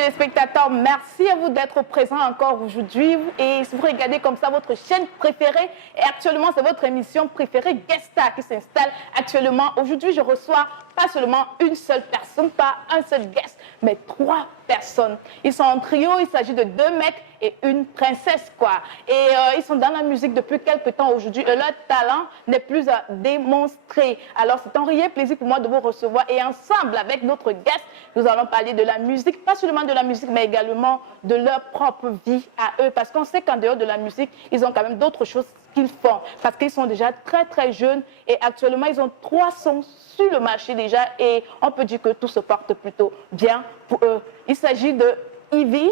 téléspectateurs, merci à vous d'être présents encore aujourd'hui. Et si vous regardez comme ça votre chaîne préférée, et actuellement c'est votre émission préférée, Guest Star, qui s'installe actuellement. Aujourd'hui, je reçois pas seulement une seule personne, pas un seul guest, mais 3 personnes. Ils sont en trio, il s'agit de 2 mecs et une princesse, quoi. Et ils sont dans la musique depuis quelques temps aujourd'hui et leur talent n'est plus à démontrer. Alors c'est un réel plaisir pour moi de vous recevoir et ensemble avec notre guest, nous allons parler de la musique, pas seulement de la musique mais également de leur propre vie à eux, parce qu'on sait qu'en dehors de la musique, ils ont quand même d'autres choses qu'ils font, parce qu'ils sont déjà très très jeunes et actuellement ils ont 3 sons sur le marché déjà et on peut dire que tout se porte plutôt bien pour eux. Il s'agit de Ivy,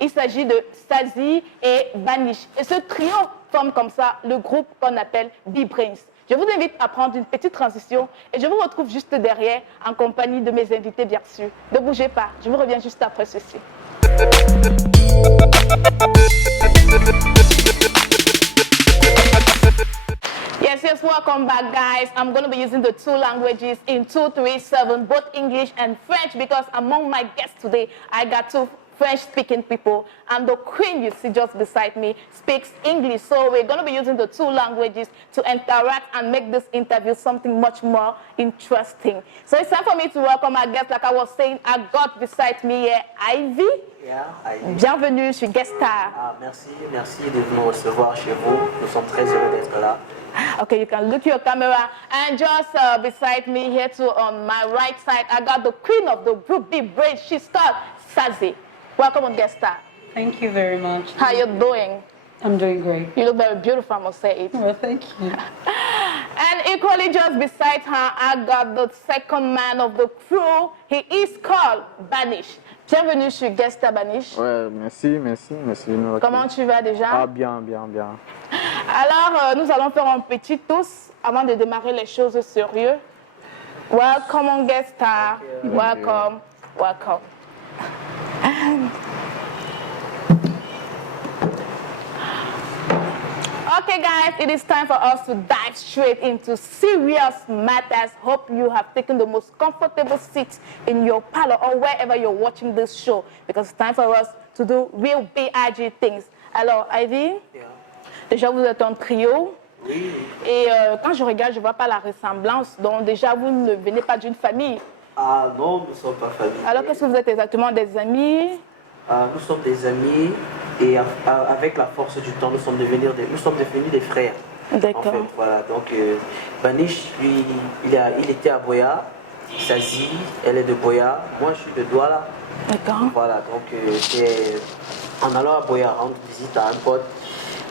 il s'agit de Stasi et Banish. Et ce trio forme comme ça le groupe qu'on appelle B-Brains. Je vous invite à prendre une petite transition et je vous retrouve juste derrière en compagnie de mes invités bien sûr. Ne bougez pas, je vous reviens juste après ceci. Yes, welcome back, guys. I'm going to be using the 2 languages in 237, both English and French, because among my guests today, I got 2 French-speaking people, and the queen you see just beside me speaks English. So we're going to be using the 2 languages to interact and make this interview something much more interesting. So it's time for me to welcome our guest. Like I was saying, I got beside me here Ivy. Yeah, Ivy. Bienvenue sur Guest Star. Merci de nous recevoir chez vous. Nous sommes très heureux d'être là. Okay, you can look your camera. And just beside me here too, on my right side, I got the queen of the group, B-Brains. She's called Sazi. Welcome on Guest Star. Thank you very much. How you doing? I'm doing great. You look very beautiful, I must say it. Well, thank you. And equally just beside her, I got the second man of the crew. He is called Banish. Bienvenue sur Guest Star, Banish. Ouais, merci. Comment tu vas déjà? Ah, bien. Alors, nous allons faire un petit tous avant de démarrer les choses sérieuses. Welcome on Guest Star. Welcome. Okay, guys, it is time for us to dive straight into serious matters. Hope you have taken the most comfortable seat in your parlor or wherever you're watching this show, because it's time for us to do real big things. Alors, Ivy, déjà vous êtes un trio. Oui. Et quand je regarde, je ne vois pas la ressemblance. Donc déjà, vous ne venez pas d'une famille. Ah non, nous ne sommes pas familiers. Alors, qu'est-ce que vous êtes exactement? Des amis? Nous sommes des amis et avec la force du temps, nous sommes devenus des frères. D'accord. En fait, voilà. Donc, Banish, lui, il était à Boya. Sazi, elle est de Boya. Moi, je suis de Douala. D'accord. Voilà. Donc, c'est en allant à Boya rendre visite à un pote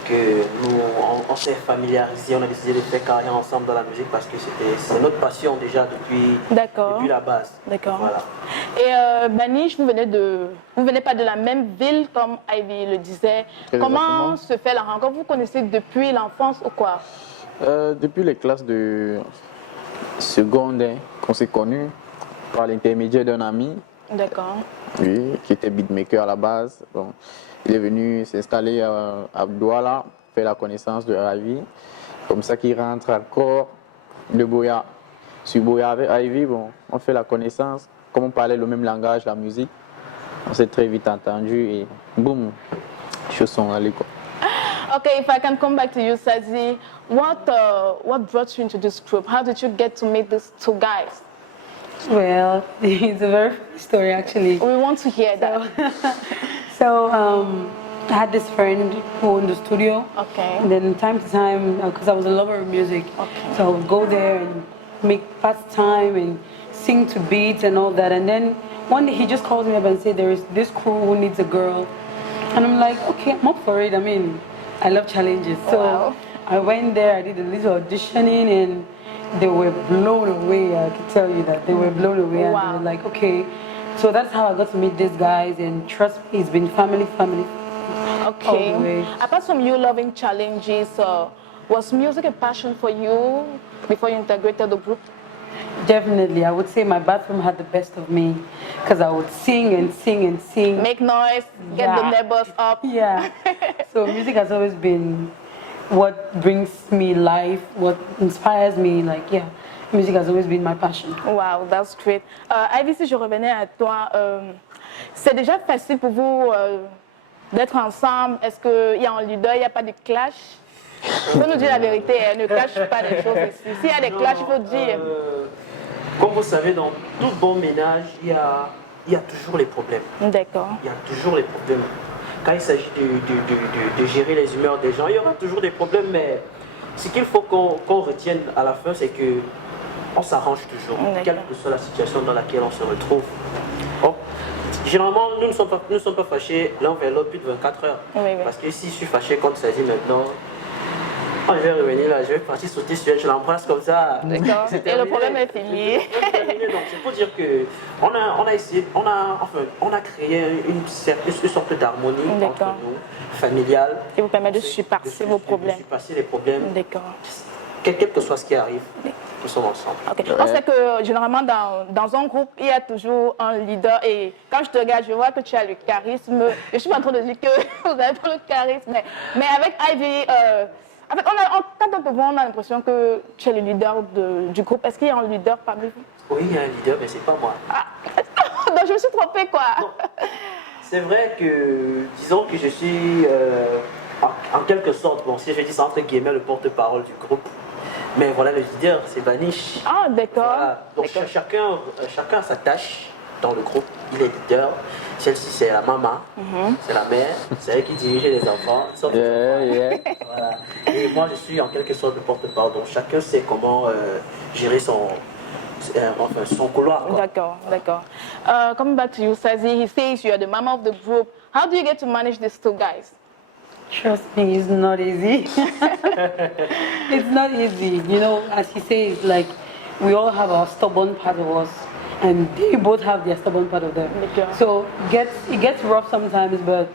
que nous, on s'est familiarisé, on a décidé de faire carrière ensemble dans la musique parce que c'est notre passion déjà depuis la base. D'accord. Voilà. Et Banish, vous venez pas de la même ville comme Ivy le disait. Exactement. Comment se fait la rencontre? Vous connaissez depuis l'enfance ou quoi? Depuis les classes de secondaire qu'on s'est connus par l'intermédiaire d'un ami. D'accord. Oui, qui était beatmaker à la base. Bon, il est venu s'installer à Douala, faire la connaissance de Ivy. Comme ça qu'il rentre encore de Boya. Sur Boya avec Ivy, bon, on fait la connaissance. Comme on parlait le même langage, la musique, on s'est très vite entendu et boum, les choses sont allées quoi. Okay, if I can come back to you, Sazi, what brought you into this group? How did you get to meet these 2 guys? Well, it's a very funny story actually. We want to hear that. So, I had this friend who owned the studio. Okay. And then time to time, because I was a lover of music, so I would go there and make fast time and sing to beats and all that. And then one day he just calls me up and said, there is this crew who needs a girl. And I'm like, okay, I'm up for it. I mean, I love challenges. So I went there, I did a little auditioning and they were blown away. I can tell you that. They were blown away. And they were like, okay. So that's how I got to meet these guys, and trust me, it's been family. Okay. Apart from you loving challenges, was music a passion for you before you integrated the group? Definitely. I would say my bathroom had the best of me because I would sing and sing and sing. Make noise, get the neighbors up. Yeah. So music has always been what brings me life, what inspires me, like, yeah. music has always been my passion. Wow, that's great. Ivy, si je revenais à toi, c'est déjà facile pour vous d'être ensemble? Est-ce qu'il y a un leader, il n'y a pas de clash? Il faut nous dire la vérité, ne cache pas les choses ici. S'il y a des clashs, il faut dire. Comme vous savez, dans tout bon ménage, il y a toujours les problèmes. D'accord. Il y a toujours les problèmes. Quand il s'agit de gérer les humeurs des gens, il y aura toujours des problèmes, mais ce qu'il faut qu'on retienne à la fin, c'est que on s'arrange toujours, quelle que soit la situation dans laquelle on se retrouve. Bon, généralement, nous ne sommes pas fâchés l'un vers l'autre plus de 24 heures. Oui, oui. Parce que si je suis fâché contre Sazi maintenant, quand je vais revenir là, je vais partir sauter sur elle, je l'embrasse comme ça. D'accord. Et le problème est fini. Donc c'est pour dire que on a essayé, on a créé une sorte d'harmonie entre nous, familiale. Qui vous permet de surpasser vos problèmes. De surpasser les problèmes. D'accord. Quel que soit ce qui arrive, nous sommes ensemble. Okay. On sait que généralement dans un groupe, il y a toujours un leader et quand je te regarde, je vois que tu as le charisme. Je ne suis pas en train de dire que vous avez pas le charisme, mais avec Ivy, en fait, quand on te voit, on a l'impression que tu es le leader du groupe. Est-ce qu'il y a un leader parmi vous? Oui, il y a un leader, mais ce n'est pas moi. Ah. Donc je me suis trompée, quoi. C'est vrai que, disons que je suis en quelque sorte, bon, si je dis ça entre guillemets, le porte-parole du groupe. Mais voilà, le leader, c'est Banish. Ah, d'accord. Voilà. Donc chacun a sa tâche dans le groupe. Il est leader. Celle-ci, c'est la maman, c'est la mère, c'est elle qui dirige les enfants. Voilà. Et moi, je suis en quelque sorte le porte-parole. Donc chacun sait comment gérer son couloir. D'accord, d'accord. Coming back to you, Sazi, he says you are the mama of the group. How do you get to manage these two guys? Trust me, it's not easy. It's not easy. You know, as he says, like, we all have our stubborn part of us, and they both have their stubborn part of them. Okay. So it gets rough sometimes, but,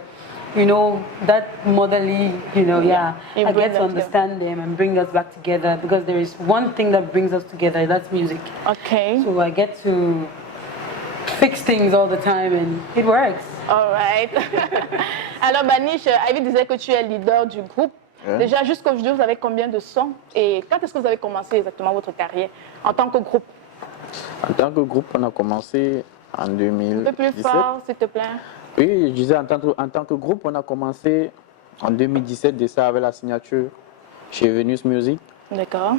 you know, that motherly, you know, I get to understand them and bring us back together, because there is one thing that brings us together, that's music. Okay. So I get to fix things all the time, and it works. All right. Alors, Banish, Ivy disait que tu es leader du groupe. Ouais. Déjà, jusqu'aujourd'hui, vous avez combien de sons? Et quand est-ce que vous avez commencé exactement votre carrière en tant que groupe? En tant que groupe, on a commencé en 2017. Un peu plus fort, s'il te plaît. Oui, je disais, en tant que groupe, on a commencé en 2017, déjà avec la signature chez Venus Music. D'accord.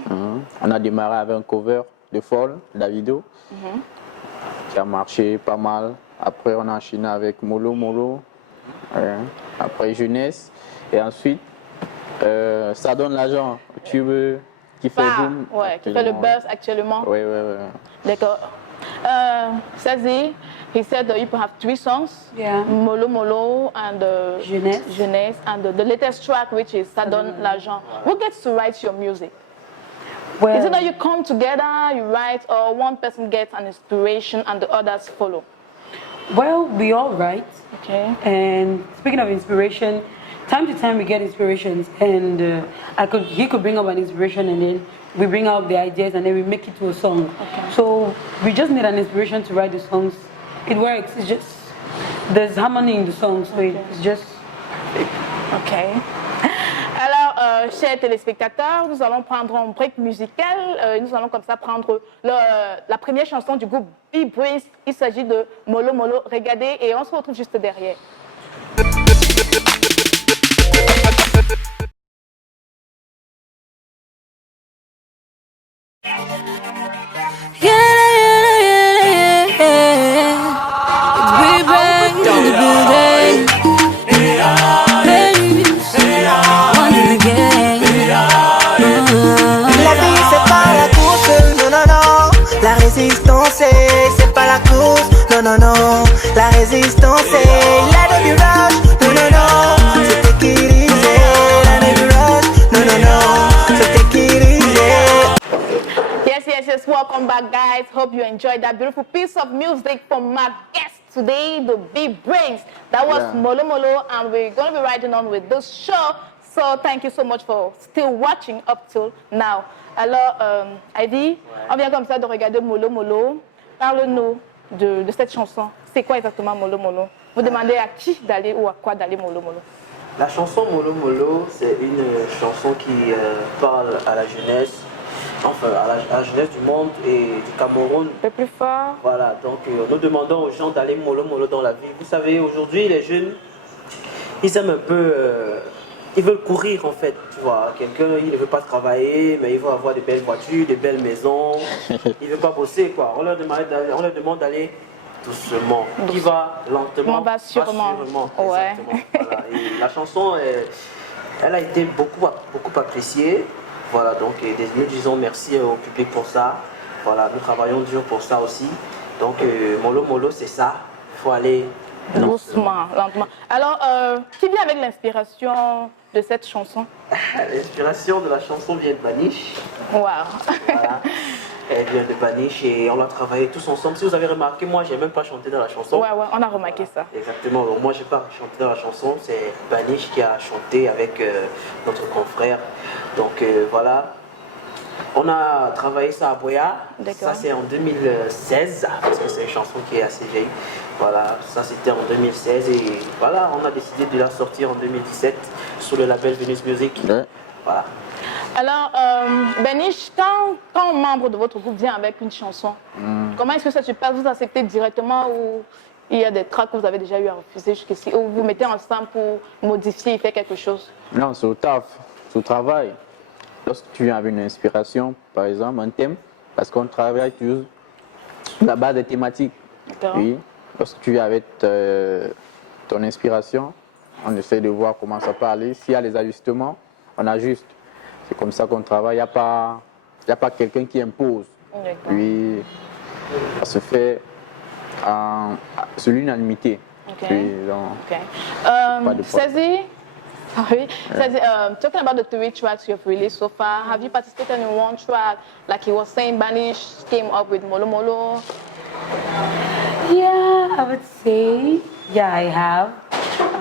On a démarré avec un cover de Fall, Davido, qui a marché pas mal. Après, on a enchaîné avec Molo Molo, après Jeunesse, et ensuite, ça donne l'argent, tube qui fait boom. Ouais, qui fait le buzz actuellement. Oui. D'accord. Sazi, he said that you have 3 songs. Yeah. Molo Molo and Jeunesse and the latest track, which is Ça donne l'argent. Who gets to write your music? Well, Is it that you come together, you write, or one person gets an inspiration and the others follow? well, we all write. Okay. And speaking of inspiration, time to time we get inspirations, and he could bring up an inspiration, and then we bring out the ideas, and then we make it to a song. Okay. So we just need an inspiration to write the songs. It works. It's just there's harmony in the song, so it's just. Ok. Alors, chers téléspectateurs, nous allons prendre un break musical. Nous allons comme ça prendre la première chanson du groupe B-Breeze. Il s'agit de Molo Molo. Regardez et on se retrouve juste derrière. Non, la résistance est la début rush. Non, c'est équilibré. La début rush. Non, c'est équilibré. Yes, welcome back, guys. Hope you enjoyed that beautiful piece of music from my guest today, the B-Brains. That was Molo Molo, and we're going to be riding on with this show. So thank you so much for still watching up till now. Alors, Ivy, on vient comme ça de regarder Molo Molo. Parle-nous de cette chanson. C'est quoi exactement Molo Molo? Vous demandez à qui d'aller ou à quoi d'aller Molo Molo? La chanson Molo Molo, c'est une chanson qui parle à la jeunesse, enfin à la jeunesse du monde et du Cameroun. Un peu plus fort. Voilà, donc nous demandons aux gens d'aller mollo mollo dans la vie. Vous savez, aujourd'hui, les jeunes, ils aiment un peu, ils veulent courir en fait, tu vois. Quelqu'un, il ne veut pas travailler, mais il veut avoir des belles voitures, des belles maisons. Il ne veut pas bosser, quoi. On leur demande d'aller doucement. Qui va lentement, Va sûrement. Ouais. Exactement. Voilà. Et la chanson, elle a été beaucoup appréciée. Voilà, donc nous disons merci au public pour ça. Voilà, nous travaillons dur pour ça aussi. Donc, mollo mollo, c'est ça. Il faut aller Doucement, lentement. Alors, qui vient avec l'inspiration de cette chanson? L'inspiration de la chanson vient de Baniche. Wow. Voilà. Elle vient de Baniche et on l'a travaillé tous ensemble. Si vous avez remarqué, moi, j'ai même pas chanté dans la chanson. Ouais, on a remarqué ça. Exactement. Donc, moi, j'ai pas chanté dans la chanson. C'est Baniche qui a chanté avec notre confrère. Donc, voilà. On a travaillé ça à Boya. Ça, c'est en 2016, parce que c'est une chanson qui est assez vieille. Voilà, ça c'était en 2016 et voilà, on a décidé de la sortir en 2017 sur le label Venus Music. Ouais. Voilà. Alors, Baniche, quand un membre de votre groupe vient avec une chanson, comment est-ce que ça se passe? Vous acceptez directement ou il y a des tracks que vous avez déjà eu à refuser jusqu'ici, ou vous mettez ensemble pour modifier et faire quelque chose? Non, c'est au taf, c'est au travail. Lorsque tu viens avec une inspiration, par exemple, un thème, parce qu'on travaille toujours la base des thématiques. Oui. Lorsque tu viens avec ton inspiration, on essaie de voir comment ça peut aller. S'il y a des ajustements, on ajuste. C'est comme ça qu'on travaille. Il n'y a pas quelqu'un qui impose. Puis, ça se fait sur l'unanimité. Okay. Donc, Cézi, sorry. Cézi, talking about the 3 tracks you've released so far, have you participated in one track? Like he was saying, Banish came up with Molo Molo. Yeah, I would say, yeah, I have.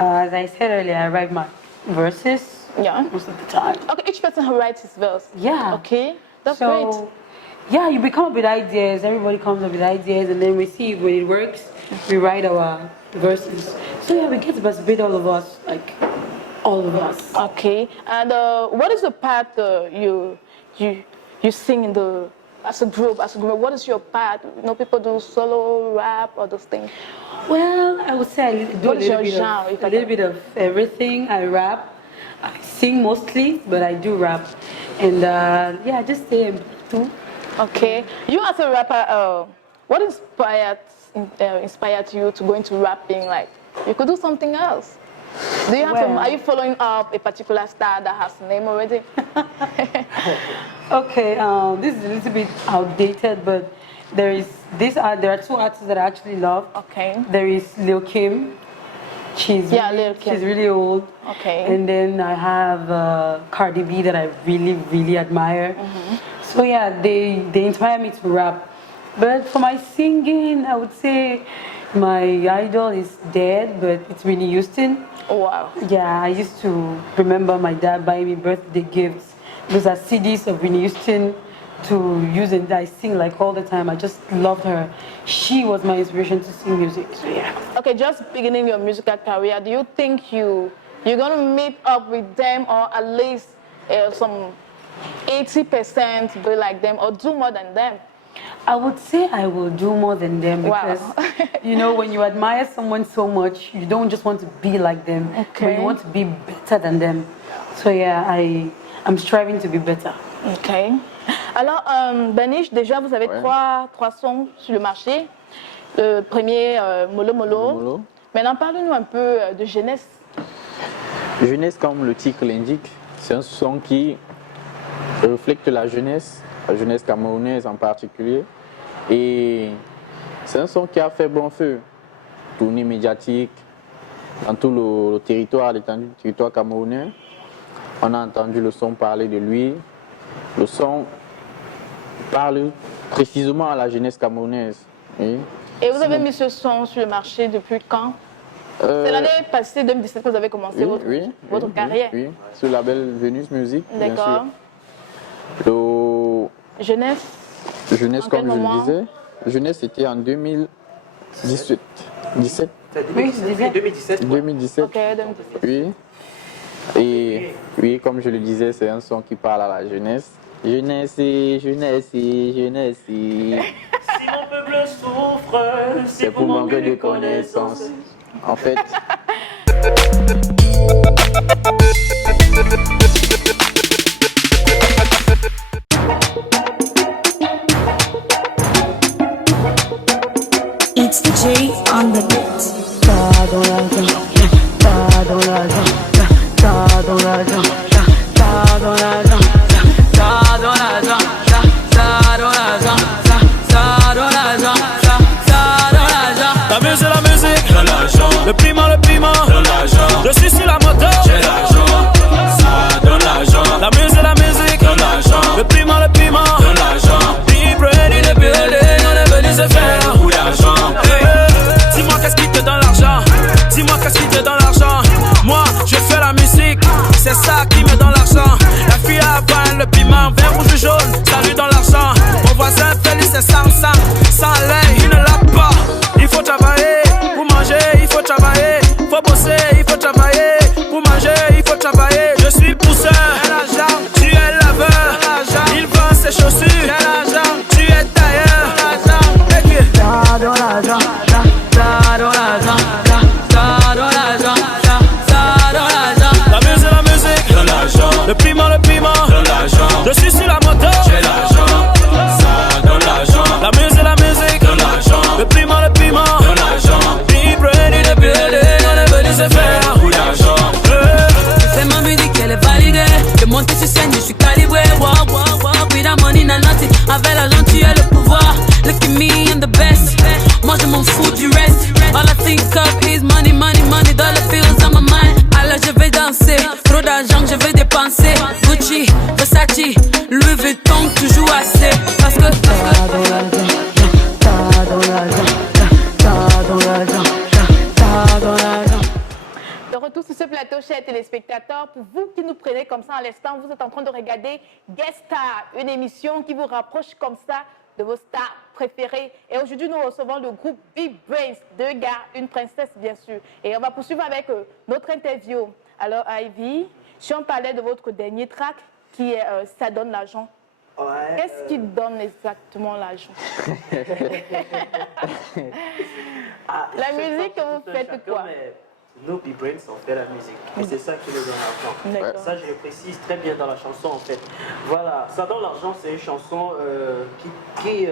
As I said earlier, I write my verses most of the time. Okay, each person who writes his verse. Yeah. Okay, that's So, great. yeah, you come up with ideas, everybody comes up with ideas, and then we see when it works, we write our verses. So yeah, we get to participate, all of us, like, all of us. Okay, and what is the part you sing in the as a group? What is your part? You know, people do solo rap or those things. Well, I would say I do What is your genre, a little bit of everything. I rap, I sing mostly, but I do rap, and yeah, I just say too. Okay, you as a rapper, what inspired you to go into rapping? Like, you could do something else. Do you have are you following up a particular star that has a name already? Okay, this is a little bit outdated, but there are 2 artists that I actually love. Okay. There is Lil Kim. She's Lil Kim. She's really old. Okay. And then I have Cardi B that I really, really admire. So yeah, they inspire me to rap. But for my singing, I would say my idol is dead, but it's Whitney Houston. Oh, wow. Yeah, I used to remember my dad buying me birthday gifts. Those are CDs of Whitney Houston to use, and I sing like all the time. I just loved her. She was my inspiration to sing music. So yeah. Okay, just beginning your musical career, do you think you're gonna meet up with them, or at least some 80% be like them, or do more than them? I would say I will do more than them because, you know, when you admire someone so much, you don't just want to be like them, but you want to be better than them. So yeah, I'm striving to be better. Ok. Alors, Baniche, déjà, vous avez trois sons sur le marché. Le premier, Molo Molo. Maintenant, parlez-nous un peu de Jeunesse. Jeunesse, comme le titre l'indique, c'est un son qui reflète la jeunesse camerounaise en particulier. Et c'est un son qui a fait bon feu, tournée médiatique dans tout le territoire, l'étendue du territoire camerounais. On a entendu le son parler de lui. Le son parle précisément à la jeunesse camerounaise. Oui. Et vous avez mis ce son sur le marché depuis quand? C'est l'année passée, 2017, que vous avez commencé votre carrière. Oui, sur le label Venus Music. D'accord. Jeunesse. Jeunesse, comme je le disais. Jeunesse, c'était en 2017. 2017. Ok, 2017. Oui. Et oui, comme je le disais, c'est un son qui parle à la jeunesse. Jeunesse, jeunesse, jeunesse. Si mon peuple souffre, C'est pour manquer de connaissances. En fait, It's J on the beat. La musique, le piment, je suis sur la moto, j'ai l'argent, ça donne l'argent. La musique, le piment, donne l'argent. People in the building, on est venu se faire beaucoup d'argent. Dis-moi qu'est-ce qui te donne l'argent, dis-moi qu'est-ce qui te donne l'argent. Moi, je fais la musique, c'est ça qui me donne l'argent. La fille à Havane, le piment, vert, rouge, jaune, ça lui donne l'argent. Mon voisin Félix, c'est sans lait, il ne l'a pas. Il faut travailler pour manger, il faut travailler, faut bosser, il faut travailler pour manger, il faut travailler. Je suis pousseur, tu es laveur, il vend ses chaussures, tu es tailleur. La musique, le piment, je suis sur la moto, j'ai l'argent, ça donne l'argent. La musique, donne l'argent, le piment, donne l'argent. People in the building, on est venu se faire beaucoup d'argent. C'est ma musique, elle est validée. Je monte sur scène, je suis calibré. Walk, without money, not nothing. Avec l'argent, tu as le pouvoir. Look at me, I'm the best. Moi, je m'en fous du reste. All I think of is money, money, money. Dans le feels on my mind. Alors, je vais danser. Trop d'argent que je vais dépenser. Gucci, Versace, Louis Vuitton, toujours assez. Parce que De retour sur ce plateau, chers téléspectateurs, pour vous qui nous prenez comme ça à l'instant, vous êtes en train de regarder Guest Star, une émission qui vous rapproche comme ça de vos stars préférées. Et aujourd'hui, nous recevons le groupe Big Brains, 2 gars, une princesse bien sûr. Et on va poursuivre avec notre interview. Alors Ivy, si on parlait de votre dernier track qui est Ça donne l'argent, Ouais, qu'est-ce qui donne exactement l'argent? La musique que vous faites chacun, quoi? mais nous, Big Brains, on fait la musique. Et c'est ça qui nous donne l'argent. D'accord. Ça, je le précise très bien dans la chanson, en fait. Voilà, Ça donne l'argent, c'est une chanson qui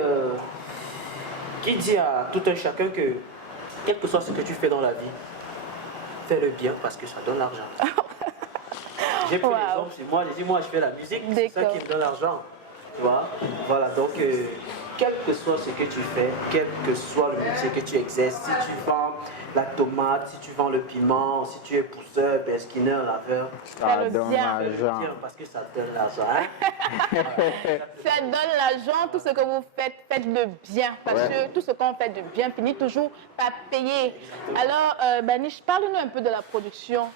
dit à tout un chacun que, quel que soit ce que tu fais dans la vie, fais-le bien parce que ça donne l'argent. J'ai pris l'exemple chez moi, j'ai dit, moi, je fais la musique, c'est ça qui me donne l'argent. Tu vois? Voilà, donc, quel que soit ce que tu fais, quel que soit le métier que tu exerces, si tu vends la tomate, si tu vends le piment, si tu es pousseur, skinner, laveur, ça donne bien. l'argent. parce que ça donne l'argent. Hein? Ça donne l'argent, tout ce que vous faites, faites-le bien. Parce que tout ce qu'on fait de bien finit toujours par payer. Alors, Banish, parle-nous un peu de la production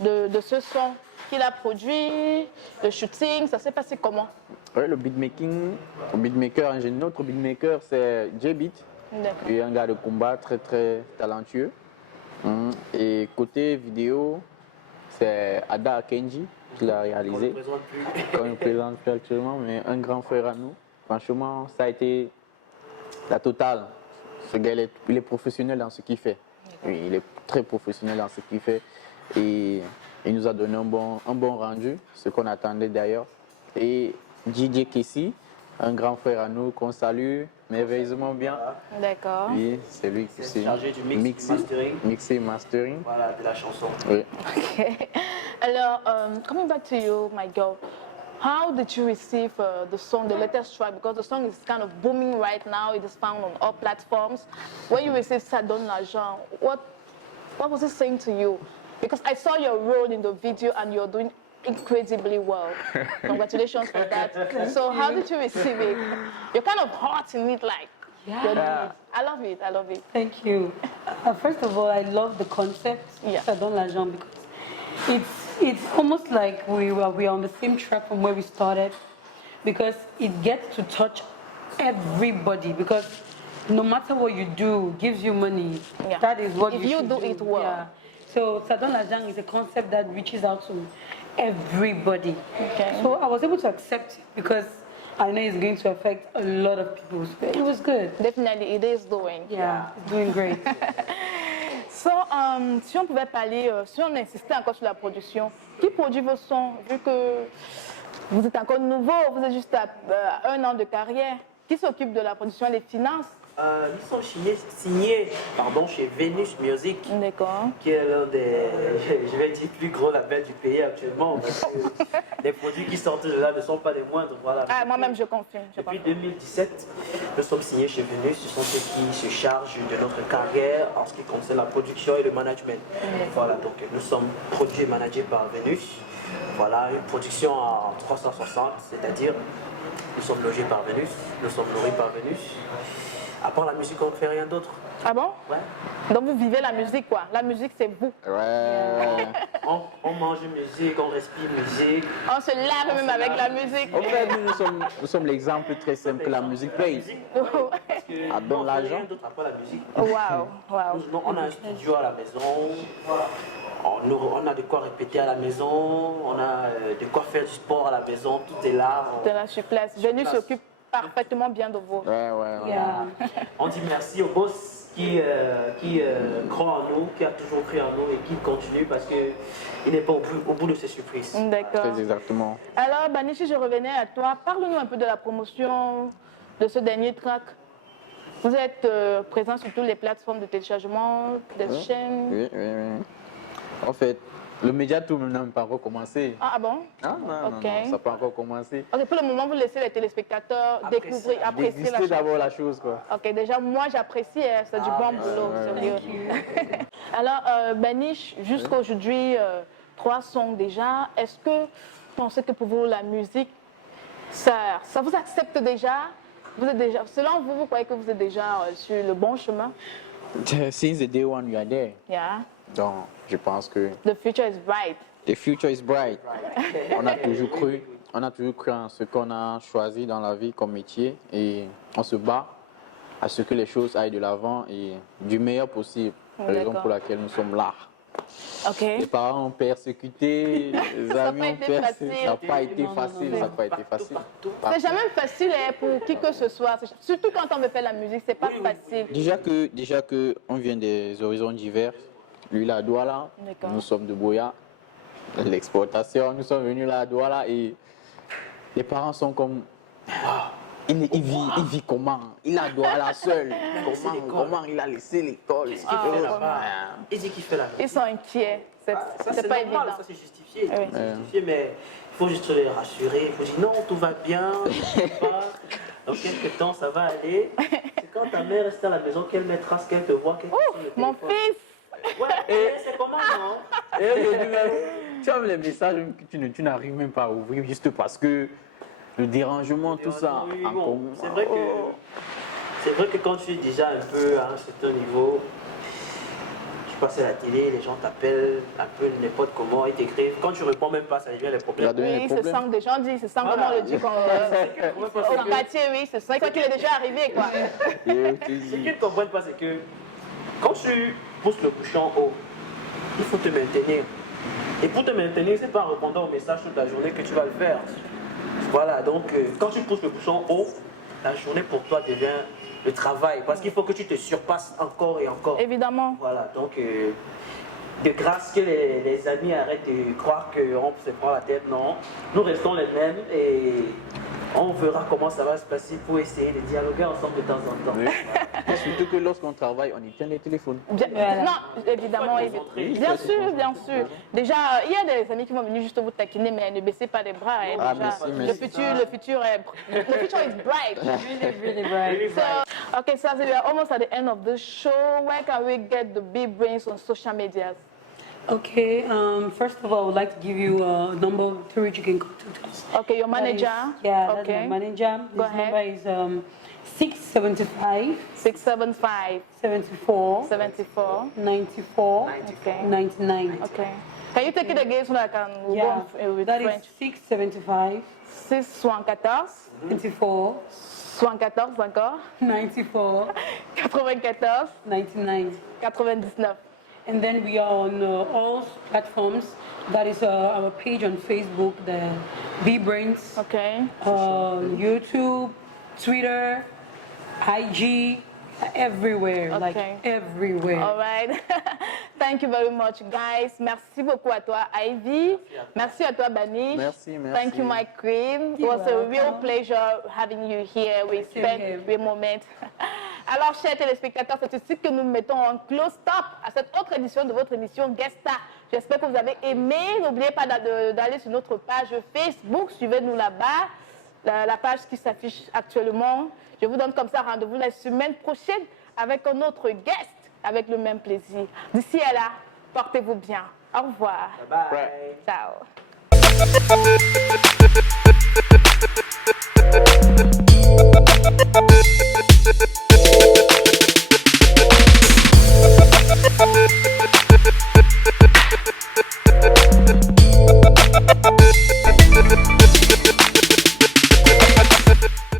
de ce son qu'il a produit, le shooting, ça s'est passé comment? Ouais, le beatmaker, notre beatmaker, c'est J-Beat. D'accord. Il est un gars de combat très très talentueux. Et côté vidéo, c'est Ada Kenji qui l'a réalisé. Qu'on ne présente plus actuellement, mais un grand frère à nous. Franchement, ça a été la totale. Ce gars, il est professionnel dans ce qu'il fait. Oui, il est très professionnel dans ce qu'il fait. Et il nous a donné un bon rendu, ce qu'on attendait d'ailleurs. Et DJ Kessi, un grand frère à nous qu'on salue merveilleusement bien. D'accord. Oui, c'est lui qui s'est chargé du mixer, mastering. Voilà, de la chanson. Oui. Okay. Alors, coming back to you, my girl, how did you receive the song, the latest track? Because the song is kind of booming right now. It is found on all platforms. When you received Ça donne l'argent, what was it saying to you? Because I saw your role in the video and you're doing incredibly well. Congratulations for that. So how did you receive it? You're kind of hot in it, like. Yeah. I love it. I love it. Thank you. First of all, I love the concept, Yeah. Ça donne l'argent, because it's almost like we are on the same track from where we started, because it gets to touch everybody, because no matter what you do, gives you money. Yeah. That is what If you you should do it well. Yeah. So Ça donne l'argent is a concept that reaches out to everybody. Okay. So I was able to accept it because I know it's going to affect a lot of people. So it was good. Definitely, it is doing. Yeah, it's doing great. So, si on pouvait parler, si on insistait encore sur la production, qui produit vos sons? Vu que vous êtes encore nouveau, vous êtes juste à 1 an de carrière, qui s'occupe de la production et des finances? Ils sont signés chez Venus Music, D'accord. qui est l'un des, je vais dire, plus gros labels du pays actuellement. Parce que les produits qui sortent de là ne sont pas les moindres. Voilà. Ah, moi-même, je confirme. Depuis 2017, nous sommes signés chez Venus. Ce sont ceux qui se chargent de notre carrière en ce qui concerne la production et le management. Voilà, donc nous sommes produits et managés par Venus. Voilà, une production en 360, c'est-à-dire nous sommes logés par Venus, nous sommes nourris par Venus. À part la musique, on ne fait rien d'autre. Ah bon? Ouais. Donc vous vivez la musique, quoi. La musique, c'est vous. Ouais. On mange musique, on respire musique. On se lave même avec la musique. En fait, nous sommes l'exemple très simple que la musique paye. Ah, donne l'argent. Rien d'autre à part la musique. Waouh. On a un studio à la maison. On a de quoi répéter à la maison. On a de quoi faire du sport à la maison. Tout est là. De la sur place. Venus s'occupe parfaitement bien de vous. Ouais. Yeah. On dit merci au boss qui croit en nous, qui a toujours cru en nous et qui continue parce qu'il n'est pas au bout de ses surprises. D'accord. Très exactement. Alors, Banichi, je revenais à toi. Parle-nous un peu de la promotion de ce dernier track. Vous êtes présent sur toutes les plateformes de téléchargement, des chaînes. Oui. En fait, le média tout n'a même pas encore commencé. Ah bon? Non, Ok. ça n'a pas encore commencé. Ok, pour le moment, vous laissez les téléspectateurs découvrir, apprécier la Déguster chose. d'abord la chose, quoi. Ok, déjà, moi, j'apprécie, c'est du bon boulot, sérieux. Alors, Baniche, jusqu'à aujourd'hui, 3 sons déjà. Est-ce que vous pensez que pour vous, la musique, ça vous accepte déjà? Vous êtes déjà, selon vous, vous croyez que vous êtes déjà sur le bon chemin? Since the day one, you are there. Yeah. Donc, je pense que The future is bright. the future is bright. On a toujours cru en ce qu'on a choisi dans la vie comme métier et on se bat à ce que les choses aillent de l'avant et du meilleur possible. Raison D'accord. pour laquelle nous sommes là. Ok. Les parents ont persécuté, les amis ont été persécuté. facile. Ça n'a pas été facile, ça n'a pas été facile. C'est jamais facile pour qui que ce soit. Surtout quand on veut faire la musique, c'est pas facile. Déjà que on vient des horizons divers. Lui, là, à Douala, D'accord. nous sommes de Boya, l'exportation, nous sommes venus là à Douala et les parents sont comme. Il vit comment? Il a Douala seul. Comment il a laissé l'école? Il dit qu'il fait la musique. Ils sont inquiets. C'est pas normal, évident. ça c'est justifié. Oui. C'est justifié, mais il faut juste les rassurer. Il faut dire non, tout va bien, pas. Dans quelques temps, ça va aller. C'est quand ta mère reste à la maison qu'elle mettra ce qu'elle te voit. Mon fils! Ouais, et c'est comment, non? Et aujourd'hui même, tu as les messages que tu n'arrives même pas à ouvrir juste parce que le dérangement, tout ça. Oui, en bon, commun. c'est vrai que quand tu es déjà un peu à un certain niveau, tu passes à la télé, les gens t'appellent un peu n'importe comment, ils t'écrivent. Quand tu réponds même pas, ça devient les problèmes. Oui, ce sang des gens disent, ce sang comment on le dit au quartier, oui, ce sang quand il est déjà arrivé, quoi. Ce qu'ils ne comprennent pas, c'est que quand tu pousses le bouchon haut, il faut te maintenir. Et pour te maintenir, c'est pas en répondant aux messages toute la journée que tu vas le faire. Voilà, donc quand tu pousses le bouchon haut, la journée pour toi devient le travail. Parce qu'il faut que tu te surpasses encore et encore. Évidemment. Voilà, donc de grâce que les amis arrêtent de croire qu'on se prend la tête, non. Nous restons les mêmes et on verra comment ça va se passer pour essayer de dialoguer ensemble de temps en temps. Oui. Surtout que lorsqu'on travaille, on éteint les téléphones. Non, évidemment, bien sûr, bien sûr. Déjà, il y a des amis qui vont venir juste vous taquiner, mais ne baissez pas les bras. Hein, Ah, déjà. merci. Le futur is bright. Really bright. So, okay, so we are almost at the end of the show. Where can we get the big brains on social media? Okay, first of all, I would like to give you a number through which you can contact us. Okay, your manager. That's Okay. my manager. Go His ahead. number is 675 675 74 74. 94 Okay. 99. Okay. Can you take it again so that I can Yeah, go with that French? is 675 674 74 74 encore 94 94 99. 99. And then we are on all platforms. That is our page on Facebook, the B-Brains. Okay. YouTube, Twitter, IG, everywhere, like Okay. everywhere. All right. Thank you very much, guys. Merci beaucoup à toi, Ivy. Merci à toi, Banish. Merci, merci. Thank you, my queen. It was a real pleasure having you here. We spent here. great moments. Alors, chers téléspectateurs, c'est ici que nous mettons un close stop à cette autre édition de votre émission Guest Star. J'espère que vous avez aimé. N'oubliez pas d'aller sur notre page Facebook. Suivez-nous là-bas. La page qui s'affiche actuellement. Je vous donne comme ça rendez-vous la semaine prochaine avec un autre guest avec le même plaisir. D'ici là, portez-vous bien. Au revoir. Bye bye. Ciao.